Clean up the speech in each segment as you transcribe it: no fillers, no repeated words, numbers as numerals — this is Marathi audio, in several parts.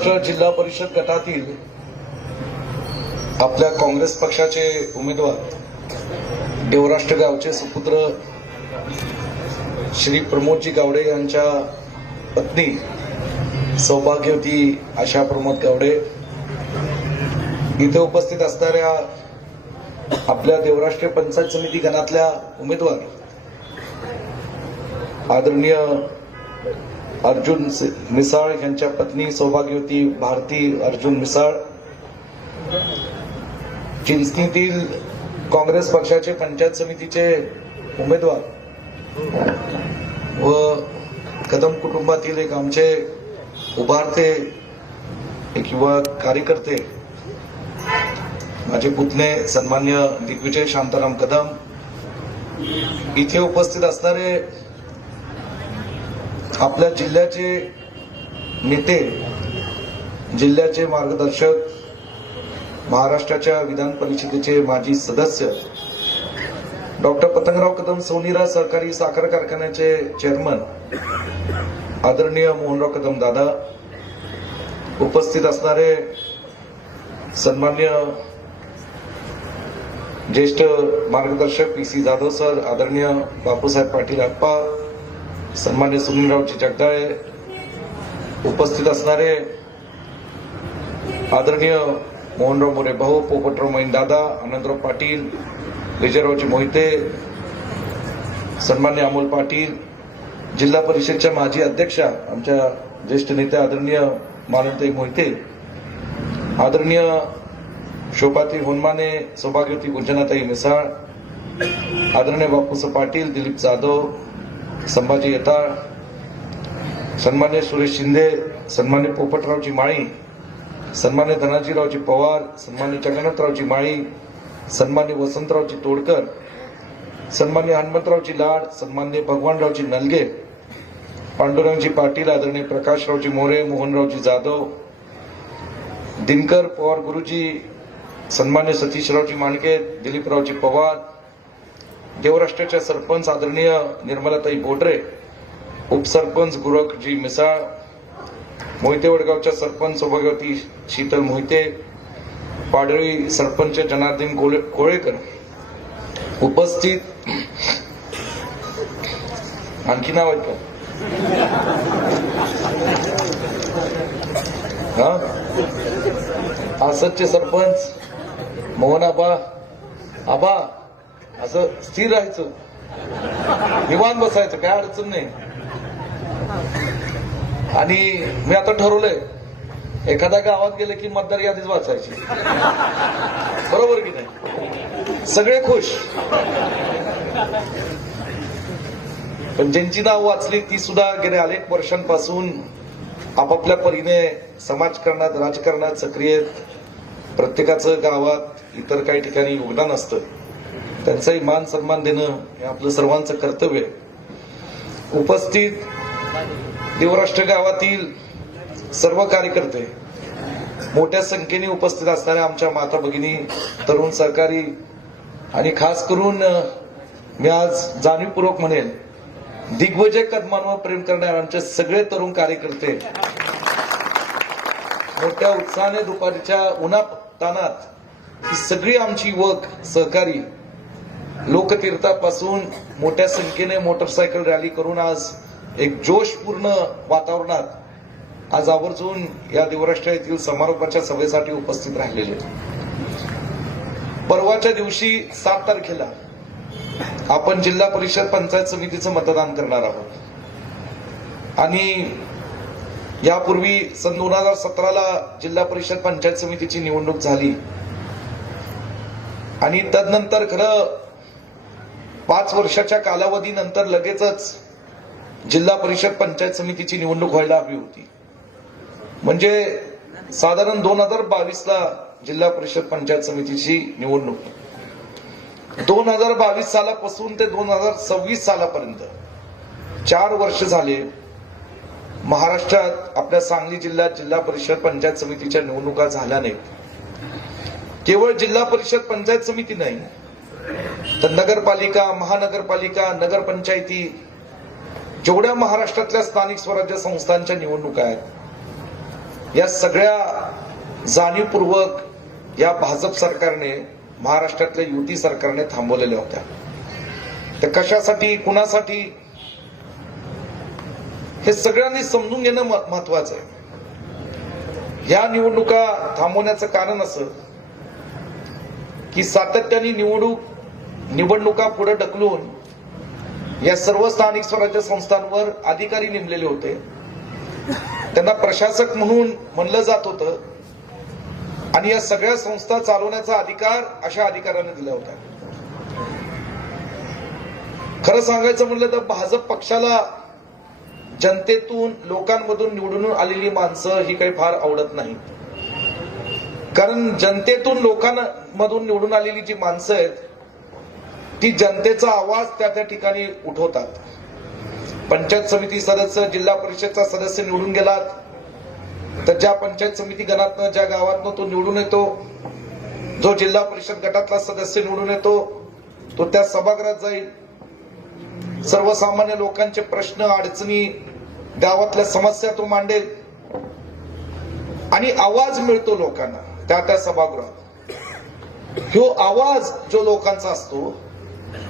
देवराष्ट्र जिल्हा परिषद गटातील आपल्या काँग्रेस पक्षाचे उमेदवार देवराष्ट्र गावचे सुपुत्र श्री प्रमोदजी गावडे यांच्या पत्नी सौभाग्यवती आशा प्रमोद गावडे इथे उपस्थित असणाऱ्या आपल्या देवराष्ट्र पंचायत समिती गणातल्या उमेदवार आदरणीय अर्जुन मिसाळ यांच्या पत्नी सौभाग्यवती भारती अर्जुन मिसाळ, चिंचणीतील काँग्रेस पक्षाचे पंचायत समितीचे उमेदवार व कदम कुटुंबातील एक आमचे उभारते एक युवा कार्यकर्ते माझे पुतणे सन्मान्य दिग्विजय शांताराम कदम, इथे उपस्थित असणारे आपल्या जिल्ह्याचे नेते, जिल्ह्याचे मार्गदर्शक, महाराष्ट्राच्या विधान परिषदेचे माजी सदस्य डॉक्टर पतंगराव कदम सोनीरा सहकारी साखर कारखान्याचे चेअरमन आदरणीय मोहनराव कदम दादा, उपस्थित असणारे सन्मान्य ज्येष्ठ मार्गदर्शक पी.सी. जाधव सर, आदरणीय बापूसाहेब पाटील अप्पा, सन्मान्य सुनीलरावजी जगदाळे, उपस्थित असणारे आदरणीय मोहनराव मोरे भाऊ, पोपटराव मैन दादा, आनंदराव पाटील, विजयरावजी मोहिते, सन्मान्य अमोल पाटील, जिल्हा परिषदच्या माजी अध्यक्षा आमच्या ज्येष्ठ नेत्या आदरणीय मालनताई मोहिते, आदरणीय शोभाताई होनमाने, सौभाग्यवती गुंजनाताई मिसाळ, आदरणीय बापूसाहेब पाटील, दिलीप जाधव, संभाजी येताळ, सन्मान्य सुरेश शिंदे, सन्मान्य पोपटरावजी माळी, सन्मान्य धनाजीरावजी पवार, सन्मान्य जगन्नाथरावजी माळी, सन्मान्य वसंतरावजी तोडकर, सन्मान्य हनुमंतरावजी लाड, सन्मान्य भगवानरावजी नलगे, पांडुरंगजी पाटील, आदरणीय प्रकाशरावजी मोरे, मोहनरावजी जाधव, दिनकर पवार गुरुजी, सन्मान्य सतीशरावजी मांडके, दिलीपरावजी पवार, देवराष्ट्राच्या सरपंच आदरणीय निर्मलाताई बोडरे, उपसरपंच गुरखजी मिसाळ, मोहिते वडगावच्या सरपंच सौभाग्यवती शीतल मोहिते, पाडळी सरपंच जनार्दन कोळेकर, उपस्थित आणखी नाव आहेत का? आसतचे सरपंच मोहन आबा, आबा असं स्थिर राहायचं, निवांत बसायचं, काय अडचण नाही. आणि मी आता ठरवलंय एखाद्या गावात गेले की मतदार यादीच वाचायची, बरोबर की नाही? सगळे खुश, पण ज्यांची नाव वाचली ती सुद्धा गेल्या अनेक वर्षांपासून आपापल्या परीने समाजकारणात, राजकारणात सक्रिय, प्रत्येकाचं गावात इतर काही ठिकाणी योगदान असतं, त्यांचाही मान सन्मान देणं हे आपलं सर्वांचं कर्तव्य आहे. उपस्थित देवराष्ट्र गावातील सर्व कार्यकर्ते, मोठ्या संख्येने उपस्थित असणाऱ्या आमच्या माता भगिनी, तरुण सहकारी आणि खास करून मी आज जाणीवपूर्वक म्हणेन दिग्विजय कदमांवर प्रेम करणारे आमचे सगळे तरुण कार्यकर्ते मोठ्या उत्साहाने दुपारच्या उन्हातानात ही सगळी आमची युवक सहकारी लोकतीर्थापासून मोठ्या संख्येने मोटरसायकल रॅली करून आज एक जोशपूर्ण वातावरणात आज आवर्जून या देवराष्ट्र येथील समारोपाच्या सभेसाठी उपस्थित राहिलेले. परवाच्या दिवशी 7 तारखेला आपण जिल्हा परिषद पंचायत समितीचं मतदान करणार आहोत आणि यापूर्वी सन 2017ला जिल्हा परिषद पंचायत समितीची निवडणूक झाली आणि तदनंतर खरं 5 वर्षाच्या कालावधीनंतर लगेचच जिल्हा परिषद पंचायत समितीची निवडणूक व्हायला हवी होती. म्हणजे साधारण 2022ला जिल्हा परिषद पंचायत समितीची निवडणूक, 2022 सालापासून ते 2026 सालापर्यंत 4 वर्ष झाले महाराष्ट्रात आपल्या सांगली जिल्ह्यात जिल्हा परिषद पंचायत समितीच्या निवडणुका झाल्या नाहीत. केवळ जिल्हा परिषद पंचायत समिती नाही तर नगरपालिका, महानगरपालिका, नगरपंचायती, जेवढ्या महाराष्ट्रातल्या स्थानिक स्वराज्य संस्थांच्या निवडणुका आहेत या सगळ्या जाणीवपूर्वक या भाजप सरकारने, महाराष्ट्रातल्या युती सरकारने थांबवलेल्या होत्या. तर कशासाठी, कुणासाठी, हे सगळ्यांनी समजून घेणं महत्वाचं आहे. या निवडणुका थांबवण्याचं कारण असं की सातत्याने निवडणुका पुढे ढकलून या सर्व स्थानिक स्वराज्य संस्थांवर अधिकारी नेमलेले होते. त्यांना प्रशासक म्हणून म्हणलं जात होतं आणि या सगळ्या संस्था चालवण्याचा अधिकार अशा अधिकाऱ्यांना दिला होता. खरं सांगायचं म्हणलं तर भाजप पक्षाला जनतेतून, लोकांमधून निवडून आलेली माणसं ही काही फार आवडत नाहीत. कारण जनतेतून, लोकांमधून निवडून आलेली जी माणसं आहेत ती जनतेचा आवाज त्या ठिकाणी उठवतात. पंचायत समिती सदस्य, जिल्हा परिषदचा सदस्य निवडून गेलात तर ज्या पंचायत समिती गणातनं, ज्या गावातनं तो निवडून येतो, जो जिल्हा परिषद गटातला सदस्य निवडून येतो, तो त्या सभागृहात जाईल, सर्वसामान्य लोकांचे प्रश्न, अडचणी, गावातल्या समस्या तो मांडेल आणि आवाज मिळतो लोकांना त्या सभागृहात. ह्यो आवाज जो लोकांचा असतो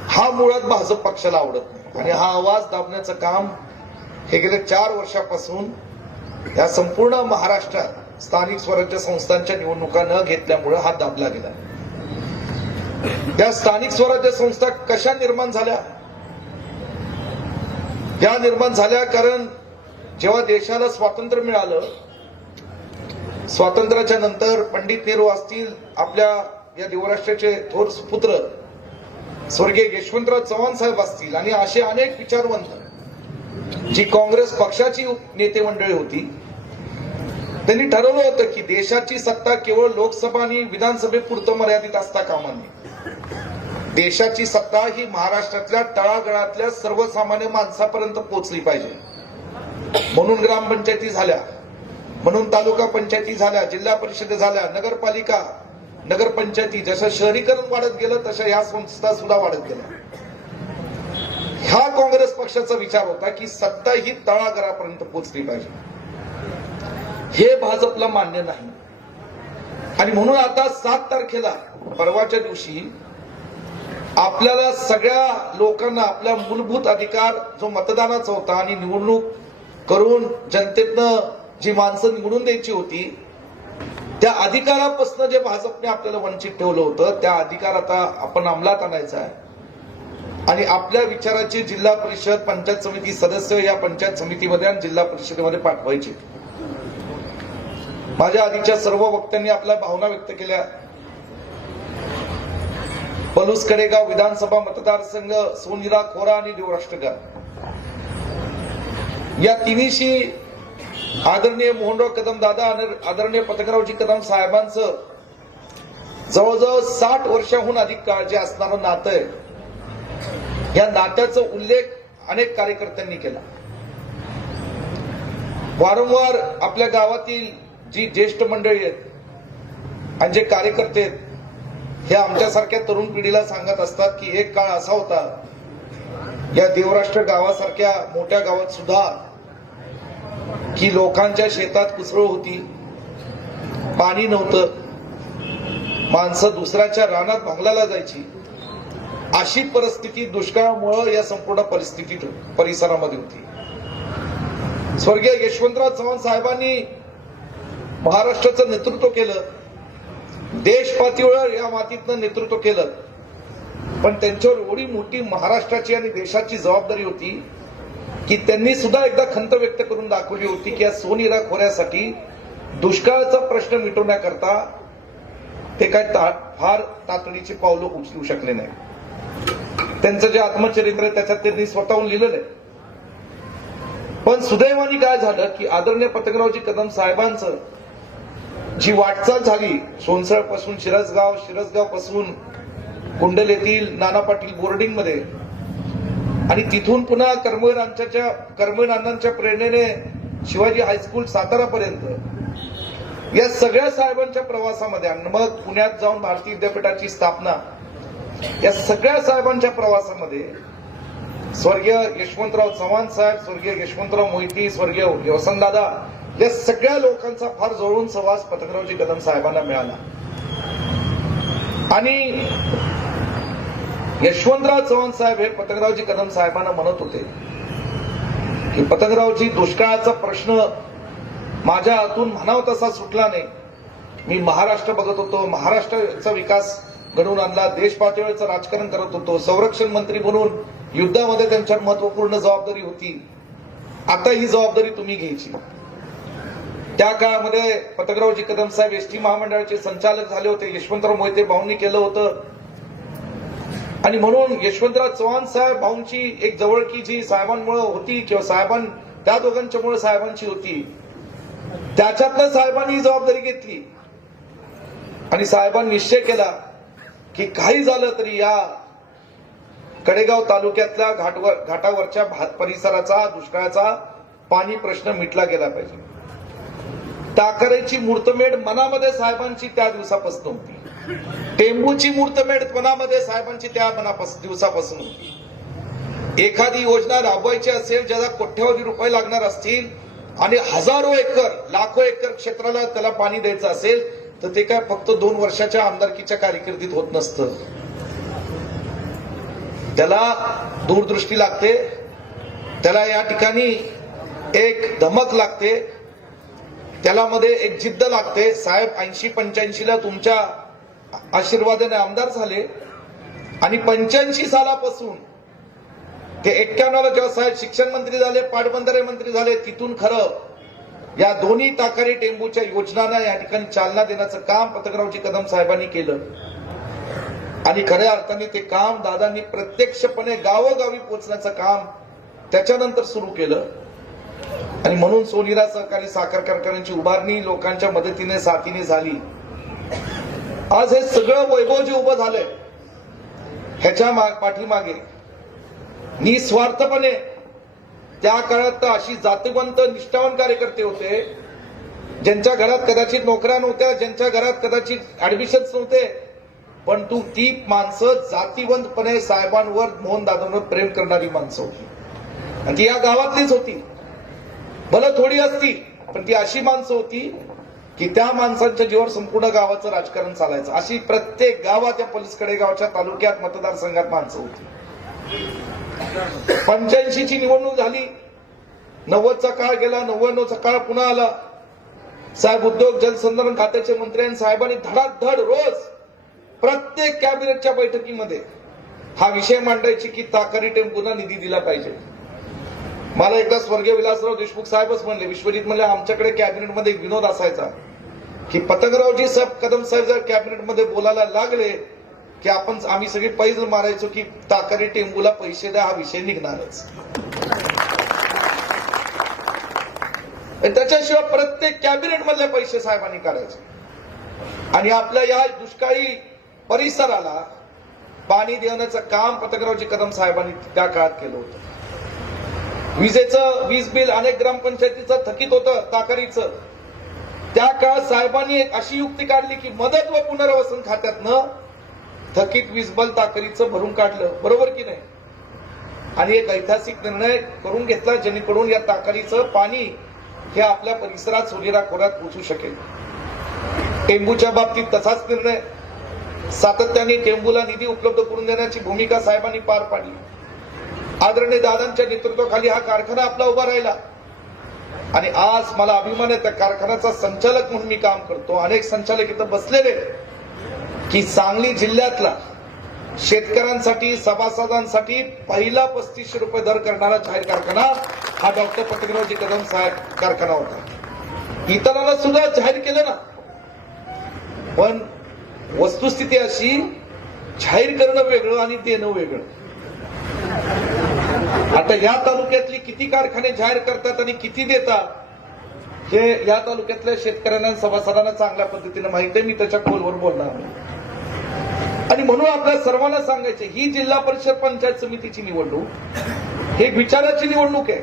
हा मुळात भाजप पक्षाला आवडत नाही आणि हा आवाज दाबण्याचं काम हे गेल्या 4 वर्षापासून या संपूर्ण महाराष्ट्रात स्थानिक स्वराज्य संस्थांच्या निवडणुका न घेतल्यामुळे हा दाबला गेला. या स्थानिक स्वराज्य संस्था कशा निर्माण झाल्या? या निर्माण झाल्या कारण जेव्हा देशाला स्वातंत्र्य मिळालं, स्वातंत्र्याच्या नंतर पंडित नेहरू असतील, आपल्या या देवराष्ट्राचे थोर सुपुत्र स्वर्गीय यशवंतराव चव्हाण साहेब असतील आणि असे अनेक विचारवंत जी काँग्रेस पक्षाची नेते मंडळी होती, त्यांनी ठरवलं होतं की देशाची सत्ता केवळ लोकसभा आणि विधानसभेपुरतं मर्यादित असता कामा नये. देशाची सत्ता ही महाराष्ट्रातल्या तळागाळातल्या सर्वसामान्य माणसापर्यंत पोहोचली पाहिजे. म्हणून ग्रामपंचायती झाल्या, म्हणून तालुका पंचायती झाल्या, जिल्हा परिषद झाल्या, नगरपालिका, नगरपंचायती. जसं शहरीकरण वाढत गेलं तशा या संस्था सुद्धा वाढत गेल्या. हा काँग्रेस पक्षाचा विचार होता की सत्ता ही तळागाळापर्यंत पोहोचली पाहिजे. हे भाजपला मान्य नाही आणि म्हणून आता 7 तारखेला, परवाच्या दिवशी, आपल्याला सगळ्या लोकांना आपला मूलभूत अधिकार जो मतदानाचा होता आणि निवडणूक करून जनतेतनं जी माणसं निवडून द्यायची होती, त्या अधिकारापासून जे भाजपने आपल्याला वंचित ठेवलं होतं, त्या अधिकार आता आपण अंमलात आणायचा आहे आणि आपल्या विचाराची जिल्हा परिषद, पंचायत समिती सदस्य या पंचायत समितीमध्ये आणि जिल्हा परिषदेमध्ये पाठवायची. माझ्या आधीच्या सर्व वक्त्यांनी आपल्या भावना व्यक्त केल्या. पलूस कडेगाव विधानसभा मतदारसंघ, सोनिरा, खोरा आणि देवराष्ट्रगाव या तिन्हीशी आदरणीय मोहनराव कदम दादा आणि आदरणीय पतंगरावजी कदम साहेबांचं जवळजवळ 60 वर्षाहून अधिक काळ जे असणारं नातं आहे, या नात्याचा उल्लेख अनेक कार्यकर्त्यांनी केला. वारंवार आपल्या गावातील जी ज्येष्ठ मंडळी आहेत आणि जे कार्यकर्ते आहेत, हे आमच्यासारख्या तरुण पिढीला सांगत असतात की एक काळ असा होता या देवराष्ट्र गावासारख्या मोठ्या गावात सुद्धा की लोकांच्या शेतात कुसळ होती, पाणी नव्हतं, माणसं दुसऱ्याच्या रानात भांगलाला जायची. अशी परिस्थिती दुष्काळामुळे या संपूर्ण परिसरामध्ये होती. स्वर्गीय यशवंतराव चव्हाण साहेबांनी महाराष्ट्राचं नेतृत्व केलं, देश पातळीवर या मातीतनं नेतृत्व केलं, पण त्यांच्यावर एवढी मोठी महाराष्ट्राची आणि देशाची जबाबदारी होती की त्यांनी सुद्धा एकदा खंत व्यक्त करून दाखवली होती की या सोनिरा खोऱ्यासाठी दुष्काळाचा प्रश्न मिटवण्याकरता ते काय फार तातडीची पावलं उचलू शकले नाही. त्यांचं जे आत्मचरित्र आहे त्याच्यात त्यांनी स्वतःहून लिहिलेलं आहे. पण सुदैवाने काय झालं की आदरणीय पतंगरावजी कदम साहेबांचं जी वाटचाल झाली सोनसळ पासून शिरसगाव, शिरसगाव पासून कुंडल येथील नाना पाटील बोर्डिंग मध्ये आणि तिथून पुन्हा कर्मवीरांच्या प्रेरणेने शिवाजी हायस्कूल सातारापर्यंत, या सगळ्या साहेबांच्या प्रवासामध्ये आणि मग पुण्यात जाऊन भारतीय विद्यापीठाची स्थापना, या सगळ्या साहेबांच्या प्रवासामध्ये स्वर्गीय यशवंतराव चव्हाण साहेब, स्वर्गीय यशवंतराव मोहिते, स्वर्गीय वसंतदादा या सगळ्या लोकांचा फार जवळून सहवास पतंगरावजी कदम साहेबांना मिळाला. आणि यशवंतराव चव्हाण साहेब हे पतंगरावजी कदम साहेबांना म्हणत होते की पतंगरावजी, दुष्काळाचा प्रश्न माझ्या हातून म्हणावा तसा सुटला नाही. मी महाराष्ट्र बघत होतो, महाराष्ट्राचा विकास घडवून आणला, देश पातळीवरचं राजकारण करत होतो, संरक्षण मंत्री म्हणून युद्धामध्ये त्यांच्यावर महत्वपूर्ण जबाबदारी होती. आता ही जबाबदारी तुम्ही घ्यायची. त्या काळामध्ये पतंगरावजी कदम साहेब एसटी महामंडळाचे संचालक झाले होते. यशवंतराव मोहिते भाऊंनी केलं होतं. आणि म्हणून यशवंतराव चव्हाण साहेब भाऊंची एक जवळकी जी साहेबांमुळे होती किंवा त्या दोघांच्यामुळे साहेबांची होती, त्याच्यातनं साहेबांनी ही जबाबदारी घेतली. आणि साहेबांनी निश्चय केला की काही झालं तरी या कडेगाव तालुक्यातल्या घाटावरच्या परिसराचा दुष्काळाचा पाणी प्रश्न मिटला गेला पाहिजे. टाकरेची मुहूर्तमेढ मनामध्ये साहेबांची त्या दिवसापासून होती. टेंबूची मुहूर्तमेढ मनामध्ये साहेबांची त्या दिवसापासून होती. एखादी योजना राबवायची असेल, ज्याला कोट्यवधी रुपये लागणार असतील आणि हजारो एकर लाखो एकर क्षेत्राला त्याला पाणी द्यायचं असेल, तर ते काय फक्त 2 वर्षाच्या आमदारकीच्या कारकिर्दीत होत नसतं. त्याला दूरदृष्टी लागते, त्याला या ठिकाणी एक धमक लागते, त्याला मध्ये एक जिद्द लागते. साहेब 80-85 ला तुमच्या आशीर्वादाने आमदार झाले आणि 85 सालापासून ते 91 ला जेव्हा साहेब शिक्षण मंत्री झाले, पाटबंधारे मंत्री झाले, तिथून खरं या दोन्ही ताकारी टेंबूच्या योजनांना या ठिकाणी चालना देण्याचं काम पतंगरावजी कदम साहेबांनी केलं. आणि खऱ्या अर्थाने ते काम दादांनी प्रत्यक्षपणे गावोगावी पोहोचण्याचं काम त्याच्यानंतर सुरू केलं. आणि म्हणून सोनिरा सहकारी साखर कारखान्याची उभारणी लोकांच्या मदतीने साथीने झाली. आज हे सगळं वैभव जे उभं झालंय, ह्याच्या पाठीमागे निस्वार्थपणे त्या काळात अशी जातीवंत निष्ठावान कार्यकर्ते होते, ज्यांच्या घरात कदाचित नोकऱ्या नव्हत्या, ज्यांच्या घरात कदाचित ऍडमिशन्स नव्हते, पण ती माणसं जातीवंतपणे साहेबांवर, मोहन दादांवर प्रेम करणारी माणसं होती. आणि ती या गावातलीच होती. भलं थोडी असती, पण ती अशी माणसं होती की त्या माणसांच्या जीवावर संपूर्ण गावाचं राजकारण चालायचं. अशी प्रत्येक गावात या पलीकडे गावच्या तालुक्यात मतदारसंघात माणसं होती. 85 ची निवडणूक झाली, 90चा काळ गेला, 99चा काळ पुन्हा आला. साहेब उद्योग जलसंधारण खात्याचे मंत्री आणि साहेबांनी धडाधड रोज प्रत्येक कॅबिनेटच्या बैठकीमध्ये हा विषय मांडायची की ताकारी टेम्पूंना निधी दिला पाहिजे. मला एकदा स्वर्गीय विलासराव देशमुख साहेबच म्हणले, विश्वजित म्हणले, आमच्याकडे कॅबिनेटमध्ये एक विनोद असायचा की पतंगरावजी कदम साहेब जर कॅबिनेटमध्ये बोलायला लागले की आम्ही सगळी पैज मारायचो की ताकारी टेंबूला पैसे द्या, हा विषय निघणारच. त्याच्याशिवाय प्रत्येक कॅबिनेट मधले पैसे साहेबांनी काढायचे. आणि आपल्या या दुष्काळी परिसराला पाणी देण्याचं काम पतंगरावजी कदम साहेबांनी त्या काळात केलं होतं. वीज बिल अनेक ग्रामपंचायतीचं थकीत होतं ताकारीचं. त्या काळात साहेबांनी एक अशी युक्ती काढली की मदत व पुनर्वसन खात्यातनं थकीत वीज बिल ताकारीचं भरून काढलं. बरोबर की नाही? आणि एक ऐतिहासिक निर्णय करून घेतला जेणेकरून या ताकारीचं पाणी हे आपल्या परिसरात सोनेरा खोऱ्यात पोहोचू शकेल. टेंबूच्या बाबतीत तसाच निर्णय, सातत्याने टेंबूला निधी उपलब्ध करून देण्याची भूमिका साहेबांनी पार पाडली. आदरणीय दादांच्या नेतृत्वाखाली हा कारखाना आपला उभा राहिला. आणि आज मला अभिमान आहे त्या कारखान्याचा संचालक म्हणून मी काम करतो. अनेक संचालक इथं बसलेले की सांगली जिल्ह्यातला शेतकऱ्यांसाठी, सभासदांसाठी पहिला 3500 रुपये दर करणारा जाहीर कारखाना हा डॉक्टर पतंगरावजी कदम साहेब कारखाना होता. इतरांना सुद्धा जाहीर केलं ना, पण वस्तुस्थिती अशी, जाहीर करणं वेगळं आणि देणं वेगळं. आता या तालुक्यातली किती कारखाने जाहीर करतात आणि किती देतात हे या तालुक्यातल्या शेतकऱ्यांना, सभासदांना चांगल्या पद्धतीने माहिती आहे. मी त्याच्या खोलवर बोलणार नाही. आणि म्हणून आपल्या सर्वांना सांगायचे, ही जिल्हा परिषद पंचायत समितीची निवडणूक ही विचाराची निवडणूक आहे.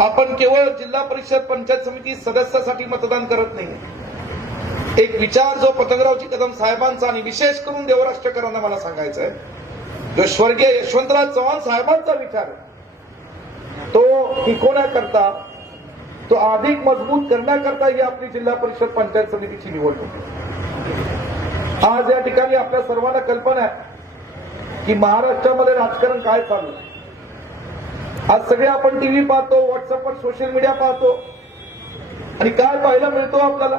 आपण केवळ जिल्हा परिषद पंचायत समिती सदस्यासाठी मतदान करत नाही. एक विचार जो पतंगरावजी कदम साहेबांचा आणि विशेष करून देवराष्ट्रकरांना मला सांगायचा आहे, जो स्वर्गीय यशवंतराव चव्हाण साहेबांचा विचार तो टिकवण्याकरता तो अधिक मजबूत करण्याकरता ही आपली जिल्हा परिषद पंचायत समितीची निवडणूक आहे। आज या ठिकाणी आपल्या सर्वांना कल्पना आहे की महाराष्ट्रामध्ये राजकारण काय चालू आहे। आज सगळे आपण टीव्ही पाहतो, व्हॉट्सअपवर सोशल मीडिया पाहतो आणि काय पाहायला मिळतो आपल्याला।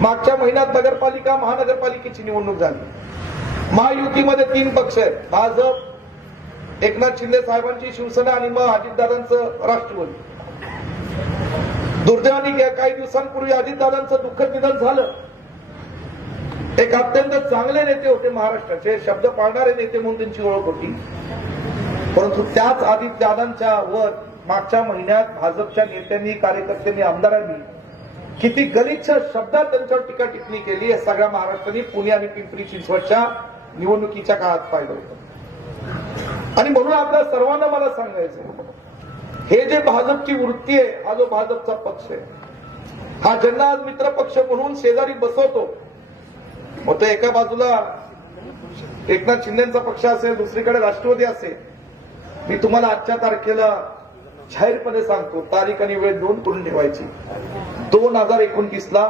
मागच्या महिन्यात नगरपालिका महानगरपालिकेची निवडणूक झाली। महायुतीमध्ये 3 पक्ष आहेत, भाजप, एकनाथ शिंदे साहेबांची शिवसेना आणि मग अजितदादांचं राष्ट्रवादी। दुर्दैवाने काही दिवसांपूर्वी अजितदादांचं दुःखद निधन झालं। एक अत्यंत चांगले नेते होते, महाराष्ट्राचे शब्द पाळणारे नेते म्हणून त्यांची ओळख होती। परंतु त्याच अजितदादांच्या वर मागच्या महिन्यात भाजपच्या नेत्यांनी, कार्यकर्त्यांनी, आमदारांनी किती गलिच्छ शब्दात त्यांच्यावर टीका टिप्पणी केली हे सगळ्या महाराष्ट्राने पुणे आणि पिंपरी चिंचवडच्या निवडणुकीच्या काळात पाहिलं होतं। आणि म्हणून आपल्या सर्वांना मला सांगायचं, हे जे भाजपची वृत्ती आहे, हा जो भाजपचा पक्ष आहे, हा ज्यांना आज मित्र पक्ष म्हणून शेजारी बसवतो, मग तो एका बाजूला एकनाथ शिंदेचा पक्ष असेल, दुसरीकडे राष्ट्रवादी असेल। मी तुम्हाला आजच्या तारखेला जाहीरपणे सांगतो, तारीख आणि वेळ नोंद करून ठेवायची, 2029ला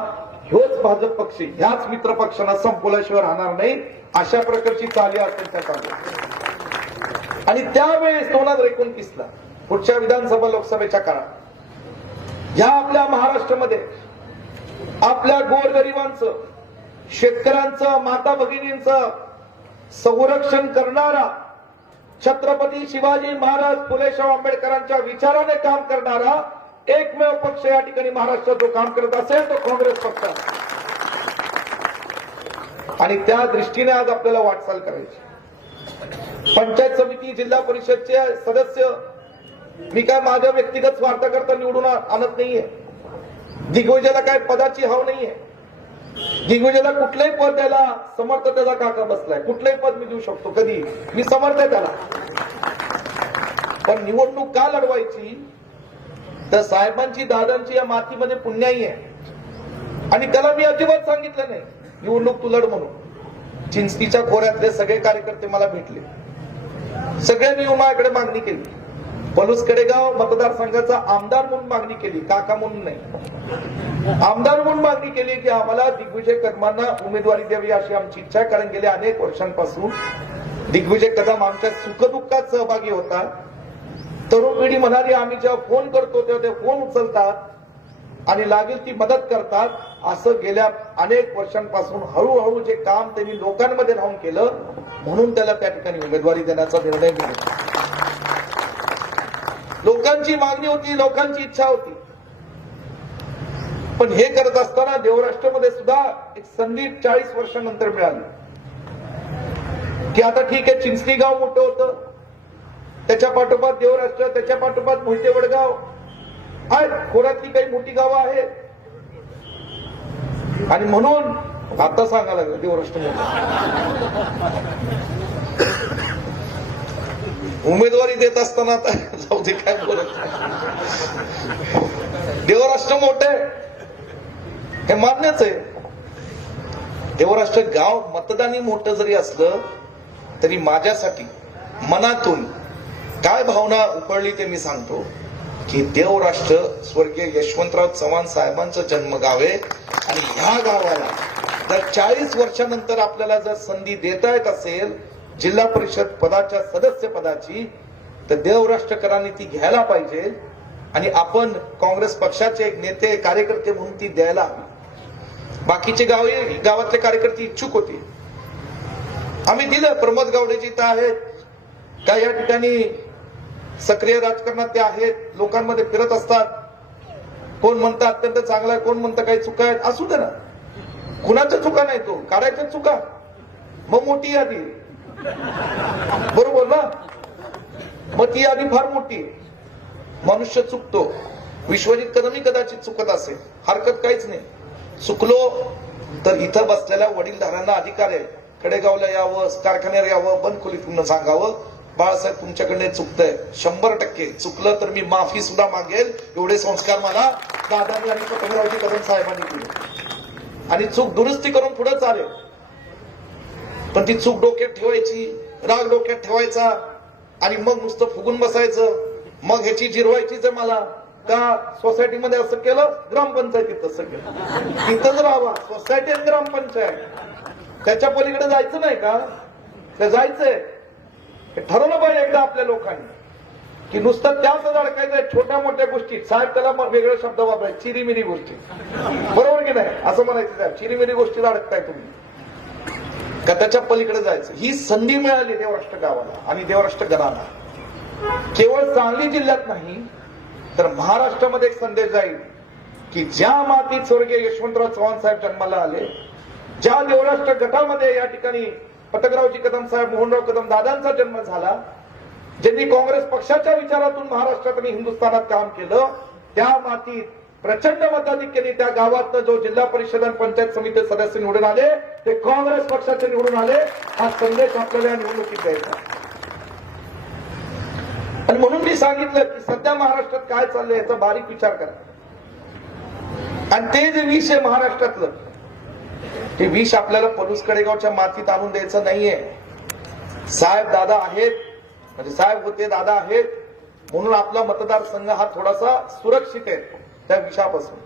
ह्योच भाजप पक्ष ह्याच मित्र पक्षांना संपवल्याशिवाय राहणार नाही, अशा प्रकारची चाली असेल त्या काळात। आणि त्यावेळेस 2029ला पुढच्या विधानसभा लोकसभेच्या काळात या आपल्या महाराष्ट्रामध्ये आपल्या गोरगरिबांचं, शेतकऱ्यांचं, माता भगिनींचं संरक्षण करणारा, छत्रपती शिवाजी महाराज, फुले शाहू आंबेडकरांच्या विचाराने काम करणारा एकमेव पक्ष या ठिकाणी महाराष्ट्रात जो काम करत असेल तो काँग्रेस पक्ष आहे। आणि त्या दृष्टीने आज आपल्याला वाटचाल करायची। पंचायत समिती, जिल्हा परिषदचे सदस्य मी काय माझ्या व्यक्तिगत स्वार्थाकरता निवडून आणत नाहीये। दिग्विजयला काय पदाची हाव नाहीये। दिग्विजयला कुठलंही पद द्यायला समर्थ त्याचा काका बसलाय, कुठलंही पद मी देऊ शकतो, कधी मी समर्थ आहे त्याला। पण निवडणूक का लढवायची, तर साहेबांची, दादांची या मातीमध्ये पुण्याई आहे। आणि त्याला मी अजिबात सांगितलं नाही निवडणूक तू लढ म्हणून। चिंचणीच्या खोऱ्यातले सगळे कार्यकर्ते मला भेटले, सगळ्यांनी येऊन माझ्याकडे मागणी केली। पलूस कडेगाव मतदारसंघाचा आमदार म्हणून मागणी केली, काका म्हणून नाही, आमदार म्हणून मागणी केली की आम्हाला दिग्विजय कदमांना उमेदवारी द्यावी अशी आमची इच्छा आहे। कारण गेल्या अनेक वर्षांपासून दिग्विजय कदम आमच्या सुखदुःखात सहभागी होता। तरुण पिढी म्हणाली, आम्ही जेव्हा फोन करतो तेव्हा ते फोन उचलतात आणि लागेल ती मदत करतात। असं गेल्या अनेक वर्षांपासून हळूहळू जे काम त्यांनी लोकांमध्ये राहून केलं, म्हणून त्याला त्या ठिकाणी उमेदवारी देण्याचा निर्णय घेतला। लोकांची मागणी होती, लोकांची इच्छा होती। पण हे करत असताना देवराष्ट्रामध्ये सुद्धा एक संधी 40 वर्षांनंतर मिळाली की आता ठीक आहे, चिंचणी गाव मोठं होतं, त्याच्या पाठोपाठ देवराष्ट्र, त्याच्या पाठोपाठ मोहिते वडगाव आहेत, खोऱ्यातली काही मोठी गावं आहेत। आणि म्हणून आता सांगायला लागलं देवराष्ट्र उमेदवारी देत असताना आता जाऊ दे काय बोलत, देवराष्ट्र मोठे हे मान्यच आहे। देवराष्ट्र गाव मतदानी मोठं जरी असलं तरी माझ्यासाठी मनातून काय भावना उपळली ते मी सांगतो की देवराष्ट्र स्वर्गीय यशवंतराव चव्हाण साहेबांचं जन्मगाव आहे। आणि ह्या गावाला जर 40 वर्षानंतर आपल्याला जर संधी देता येत असेल जिल्हा परिषद पदाच्या सदस्य पदाची, तर देवराष्ट्रकरांनी ती घ्यायला पाहिजे। आणि आपण काँग्रेस पक्षाचे एक नेते, कार्यकर्ते म्हणून ती द्यायला हवी। बाकीचे गावातले कार्यकर्ते इच्छुक होते, आम्ही दिलं। प्रमोद गावडेजी इथं आहेत, काय या ठिकाणी सक्रिय राजकारणात ते आहेत, लोकांमध्ये फिरत असतात। कोण म्हणतं अत्यंत चांगला आहे, कोण म्हणतं काही चुका आहेत, असू दे ना, कुणाच्या चुका नाही, तो काढायच्या चुका, मग मोठी यादी, बरोबर ना, मग ती यादी फार मोठी। मनुष्य चुकतो, विश्वजित कदमही कदाचित चुकत असेल, हरकत काहीच नाही। चुकलो तर इथं बसलेल्या वडीलधाऱ्यांना अधिकार आहे, कडेगावला यावं, कारखान्यावर यावं, बंद खोलीतून सांगावं, बाळासाहेब तुमच्याकडे चुकतंय, 100% चुकलं तर मी माफी सुद्धा मागेल। एवढे संस्कार मला दादांनी आणि पतंगरावजी कदम साहेबांनी केले आणि चूक दुरुस्ती करून पुढे चालेल। पण ती चूक डोक्यात ठेवायची, राग डोक्यात ठेवायचा आणि मग नुसतं फुगून बसायचं, मग ह्याची जिरवायचीच आहे मला, का सोसायटीमध्ये असं केलं, ग्रामपंचायतीत तसं केलं. तिथंच राहावा, सोसायटी आणि ग्रामपंचायत, त्याच्या पलीकडे जायचं नाही का? ते जायचंय. हे ठरवलं पाहिजे एकदा आपल्या लोकांनी की नुसतं त्याच अडकायचंय छोट्या मोठ्या गोष्टी. साहेब त्याला वेगळे शब्द वापरायचे, चिरीमिरी गोष्टी, बरोबर की नाही? असं म्हणायचं साहेब, चिरीमिरी गोष्टीत अडकताय तुम्ही का? त्याच्या पलीकडे जायचं. ही संधी मिळाली देवराष्ट्र गावाला आणि देवराष्ट्र गणाला. केवळ सांगली जिल्ह्यात नाही तर महाराष्ट्रामध्ये एक संदेश जाईल की ज्या मातीत स्वर्गीय यशवंतराव चव्हाण साहेब जन्माला आले, ज्या देवराष्ट्र गटामध्ये या ठिकाणी पटकरावजी कदम साहेब, मोहनराव कदम दादांचा जन्म झाला, ज्यांनी काँग्रेस पक्षाच्या विचारातून महाराष्ट्रात आणि हिंदुस्थानात काम केलं, त्या मातीत प्रचंड मताधिक्याने त्या गावात जो जिल्हा परिषद आणि पंचायत समिती सदस्य निवडून आले ते काँग्रेस पक्षाचे निवडून आले. हा संदेश आपल्याला निवडणुकीत द्यायचा. आणि म्हणून मी सांगितलं की सध्या महाराष्ट्रात काय चाललंय याचा बारीक विचार करा. आणि ते जे विष आहे महाराष्ट्रातलं, ते विष आपल्याला पलूस कडेगावच्या मातीत आणून द्यायचं नाहीये. साहेब दादा आहेत, म्हणजे साहेब होते, दादा आहेत, म्हणून आपला मतदारसंघ हा थोडासा सुरक्षित आहे त्या विषयापासून.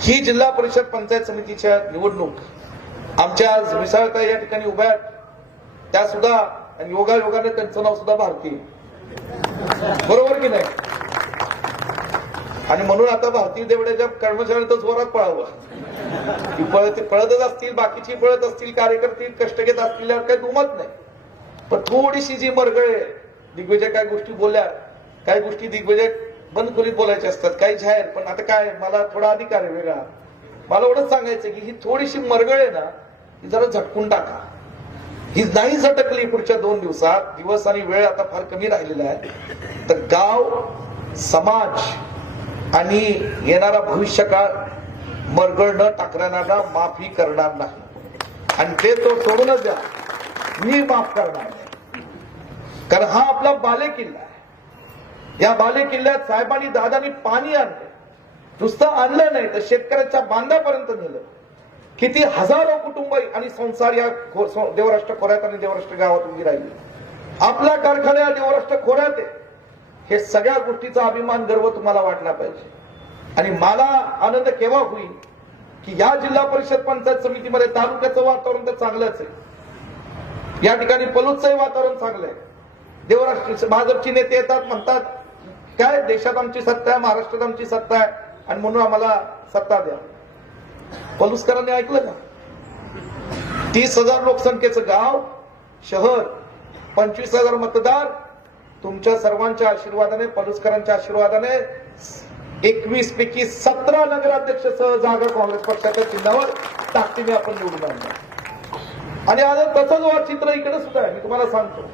ही जिल्हा परिषद पंचायत समितीच्या निवडणूक आमच्या आज विसाळता या ठिकाणी उभ्या आहेत, त्या सुद्धा योगायोगाने त्यांचं नाव सुद्धा भारतीय, बरोबर की नाही? आणि म्हणून आता भारतीय देवड्याच्या कर्मचाऱ्यांनी तर जोरात पळावं. पळतच असतील, बाकीची पळत असतील, कार्यकर्ते कष्ट घेत असतील, यावर काही दुमत नाही. पण थोडीशी जी मरगळ आहे, दिग्विजय काय गोष्टी बोलल्या, काही गोष्टी दिग्विजय बंद खोलीत बोलायच्या असतात, काही जाहीर. पण आता काय, मला थोडा अधिकार आहे वेगळा. मला एवढंच सांगायचं की ही थोडीशी मरगळ आहे ना, ही जरा झटकून टाका. ही नाही झटकली पुढच्या 2 दिवसात, दिवस आणि वेळ आता फार कमी राहिलेला आहे, तर गाव, समाज आणि येणारा भविष्यकाळ मरगळ न टाकणाऱ्यांना माफी करणार नाही. आणि ते तो सोडूनच द्या, मी माफ करणार नाही. कारण हा आपला बालेकिल्ला आहे. या बालेकिल्ल्यात साहेबांनी दादांनी पाणी आणलं, नुसतं आणलं नाही तर शेतकऱ्यांच्या बांधापर्यंत नेलं. किती हजारो कुटुंब आणि संसार या देवराष्ट्र खोऱ्यात आणि देवराष्ट्र गावात उभी राहिली. आपला कारखाना देवराष्ट्र खोऱ्यात आहे. हे सगळ्या गोष्टीचा अभिमान, गर्व तुम्हाला वाटला पाहिजे. आणि मला आनंद केव्हा होईल की या जिल्हा परिषद पंचायत समितीमध्ये तालुक्याचं वातावरण तर चांगलंच आहे, या ठिकाणी पलूसचंही वातावरण चांगलं आहे. देवराष्ट्र भाजपची नेते येतात, म्हणतात काय देशात आमची सत्ता आहे, महाराष्ट्रात आमची सत्ता आहे आणि म्हणून आम्हाला सत्ता द्या. पलुसकरांनी ऐकलं का? 30,000 लोकसंख्येचं गाव, शहर, 25,000 मतदार, तुमच्या सर्वांच्या आशीर्वादाने, पलुसकरांच्या आशीर्वादाने 21 पैकी 17 नगराध्यक्ष सह जागा काँग्रेस पक्षाच्या चिन्हावर ताकदीने आपण निवडून आणणार. आणि आज तसंच चित्र इकडे सुद्धा आहे. मी तुम्हाला सांगतो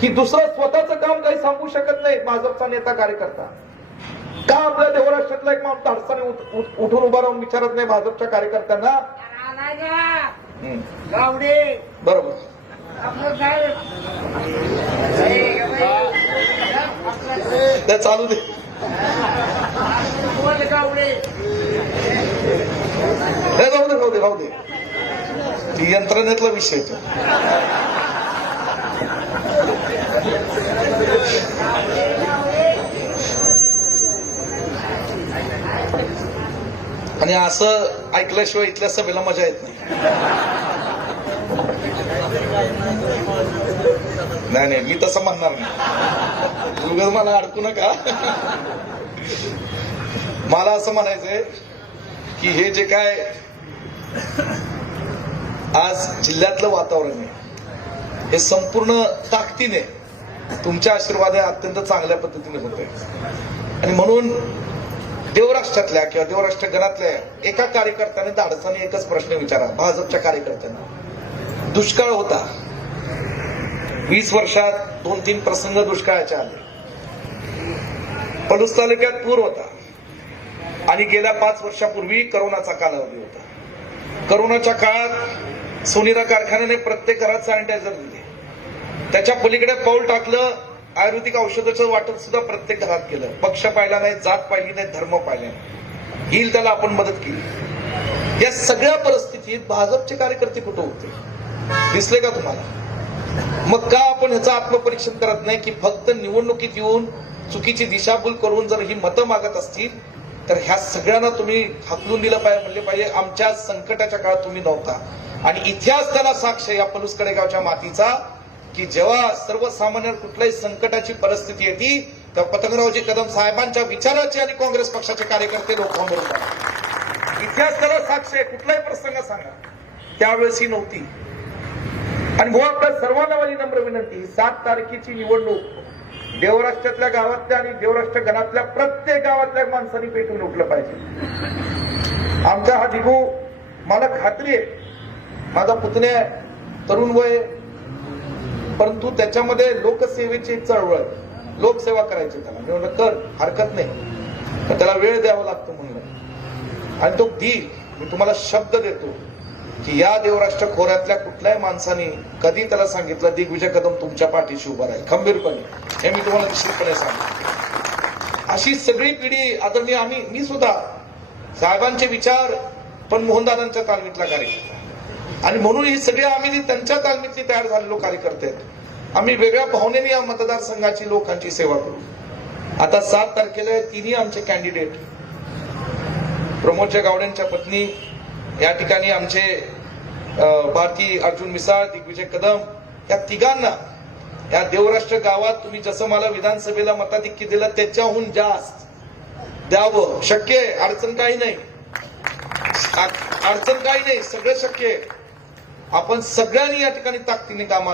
की दुसरं स्वतःचं काम काही सांगू शकत नाही भाजपचा नेता कार्यकर्ता. का आपल्या देवराष्ट्रातला एक माणूस धाडसाने उठून उभा राहून विचारत नाही भाजपच्या कार्यकर्त्यांना? बरोबर. ते चालू दे, राहू दे, ती यंत्रणेतला विषय तो. आणि असं ऐकल्याशिवाय इथल्या सभेला मजा येत नाही. नाही, मी तसं म्हणणार नाही. उगाच मला अडकू नका. मला असं म्हणायचंय की हे जे काय आज जिल्ह्यातलं वातावरण आहे हे संपूर्ण ताकदीने तुमच्या आशीर्वादाने अत्यंत चांगल्या पद्धतीने होतंय. आणि म्हणून देवराष्ट्रातल्या किंवा देवराष्ट्र गणातल्या एका कार्यकर्त्याने धाडसाने एकच प्रश्न विचारा भाजपच्या कार्यकर्त्यांना. दुष्काळ होता, 20 वर्षात 2-3 प्रसंग दुष्काळाचे आले. पलूस तालुक्यात पूर होता आणि गेल्या 5 वर्षापूर्वी करोनाचा कालावधी होता. करोनाच्या काळात सोनिरा कारखान्याने प्रत्येक घरात सॅनिटायझर दिले. त्याच्या पलीकडे पाऊल टाकलं, आयुर्वेदिक औषधाचं वाटप सुद्धा प्रत्येक घरात केलं. पक्ष पाहिला नाही, जात पाहिली नाही, धर्म पाहिला नाही, येईल त्याला आपण मदत केली. या सगळ्या परिस्थितीत भाजपचे कार्यकर्ते कुठे होते दिसले का तुम्हाला? मग का आपण ह्याचं आत्मपरीक्षण करत नाही की फक्त निवडणुकीत येऊन चुकीची दिशाभूल करून जर ही मतं मागत असतील तर ह्या सगळ्यांना तुम्ही हाकलून दिलं पाहिजे, म्हणले पाहिजे आमच्या संकटाच्या काळात तुम्ही नव्हता. आणि इतिहास त्याला साक्ष या पलुसकडे गावच्या मातीचा की जेव्हा सर्वसामान्य कुठल्याही संकटाची परिस्थिती येते तेव्हा पतंगरावजी कदम साहेबांच्या विचाराचे आणि काँग्रेस पक्षाचे कार्यकर्ते लोकांबरोबर होतात. इतिहास त्याला साक्ष आहे. कुठलाही प्रसंग सांगा त्यावेळेस ही नव्हती. आणि म्हणून आपल्या सर्वांना माझी नम्र विनंती, 7 तारखेची निवडणूक देवराष्ट्रातल्या गावातल्या आणि देवराष्ट्र गणातल्या प्रत्येक गावातल्या माणसांनी पेटून उठलं पाहिजे. आमचा हा दिगू, मला खात्री आहे माझा पुतण्या आहे, तरुण वय, परंतु त्याच्यामध्ये लोकसेवेची चळवळ, लोकसेवा करायची त्याला. मी म्हणलं कर, हरकत नाही, पण त्याला वेळ द्यावा लागतो म्हणलं. आणि तो देईल. मी तुम्हाला शब्द देतो की या देवराष्ट्र खोऱ्यातल्या कुठल्याही माणसाने कधी त्याला सांगितलं दिग्विजय कदम तुमच्या पाठीशी उभा राहील खंबीरपणे, हे मी तुम्हाला निश्चितपणे सांगतो. अशी सगळी पिढी आदरणीय, मी सुद्धा साहेबांचे विचार पण मोहनदादांच्या तालमीतला कार्यकर्ता, आणि म्हणून ही सगळी आम्ही त्यांच्या तालमीतली तयार झालेलो कार्यकर्ते आहेत. आम्ही वेगळ्या भावनेने या मतदारसंघाची लोकांची सेवा करू. आता 7 तारखेला तिन्ही आमचे कॅन्डिडेट, प्रमोदच्या गावड्यांच्या पत्नी, या ठिकाणी आमचे भारती अर्जुन मिसाळ, दिग्विजय कदम, या तिघांना या देवराष्ट्र गावात तुम्ही जसं मला विधानसभेला मताधिक्य दिलं त्याच्याहून जास्त द्यावं. शक्य आहे, अडचण काही नाही, अडचण काही नाही, सगळं शक्य आहे. आपण सगळ्यांनी या ठिकाणी ताकदीने कामाला